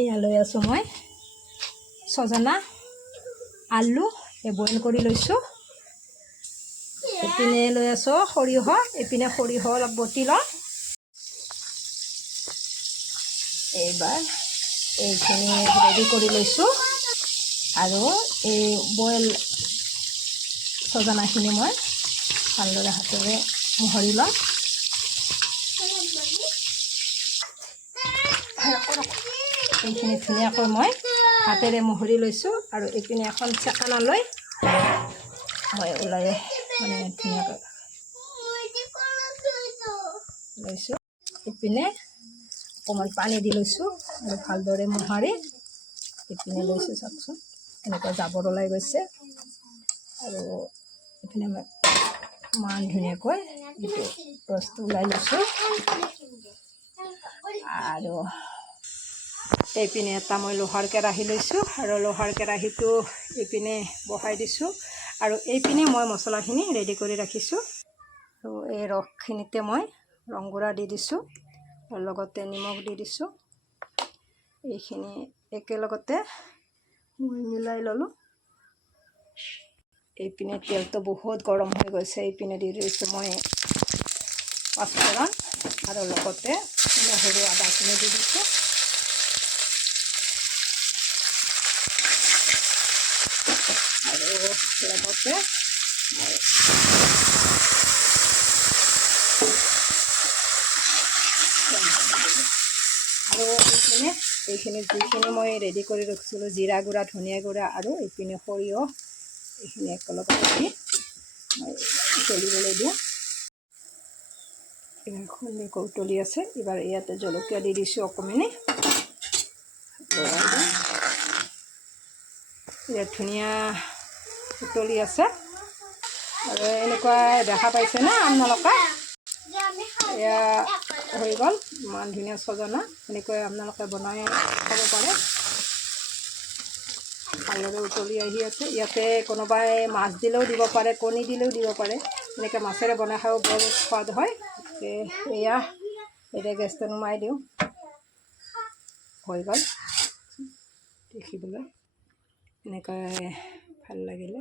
এয়া লৈ আছোঁ মই ছজনা আলু বইল কৰি লৈছোঁ। এইপিনে লৈ আছোঁ সৰিয়হ, এইপিনে সৰিয়হ অলপ বটি লওঁ। এইবাৰ এইখিনি ৰেডি কৰি লৈছোঁ আৰু এই বইল ছজনাখিনি মই ভালদৰে হাতেৰে মোহাৰি লওঁ। এইখিনি ধুনীয়াকৈ মই হাতেৰে মোহাৰি লৈছোঁ আৰু এইপিনে এখন চেকানা লৈ মই ওলাই ধুনীয়াকৈ লৈছোঁ। এইপিনে অকণমান পানী দি লৈছোঁ আৰু ভালদৰে মোহাৰি এইপিনে লৈছোঁ। চাওকচোন এনেকৈ জাবৰ ওলাই গৈছে আৰু এইপিনে মই ইমান ধুনীয়াকৈ এইটো ৰসটো ওলাই লৈছোঁ। আৰু এইপিনে এটা মই লোহাৰ কেৰাহী লৈছোঁ আৰু লোহাৰ কেৰাহীটো এইপিনে বহাই দিছোঁ আৰু এইপিনে মই মছলাখিনি ৰেডি কৰি ৰাখিছোঁ। আৰু এই ৰসখিনিতে মই ৰংগুড়া দি দিছোঁ আৰু লগতে নিমখ দি দিছোঁ। এইখিনি একেলগতে মই মিলাই ল'লোঁ। এইপিনে তেলটো বহুত গৰম হৈ গৈছে। এইপিনে দি দিছোঁ মই পাঁচফোৰণ আৰু লগতে নহৰু আদাখিনি দি দিছোঁ। আৰু লগতে আৰু এইখিনি যিখিনি মই ৰেডি কৰি ৰাখিছিলোঁ জিৰা গুড়া, ধনিয়া গুড়া আৰু এইপিনে সৰিয়হ, এইখিনি একেলগতে দি মই উতলিবলৈ দিওঁ। এইবাৰ খুন্দি উতলি আছে। এইবাৰ ইয়াতে জলকীয়া দি দিছোঁ অকণমানি। ইয়াত ধুনীয়া উতলি আছে আৰু এনেকুৱা দেখা পাইছে না আপোনালোকে? এয়া হৈ গ'ল ইমান ধুনীয়া ছজনা। এনেকৈ আপোনালোকে বনাই খাব পাৰে। ভালদৰে উতলি আহি আছে। ইয়াতে কোনোবাই মাছ দিলেও দিব পাৰে, কণী দিলেও দিব পাৰে। এনেকৈ মাছেৰে বনাই খাব বৰ সোৱাদ হয়। এয়া এতিয়া গেছটো নুমাই দিওঁ। হৈ গ'ল দেখিবলৈ এনেকৈ ভাল লাগিলে।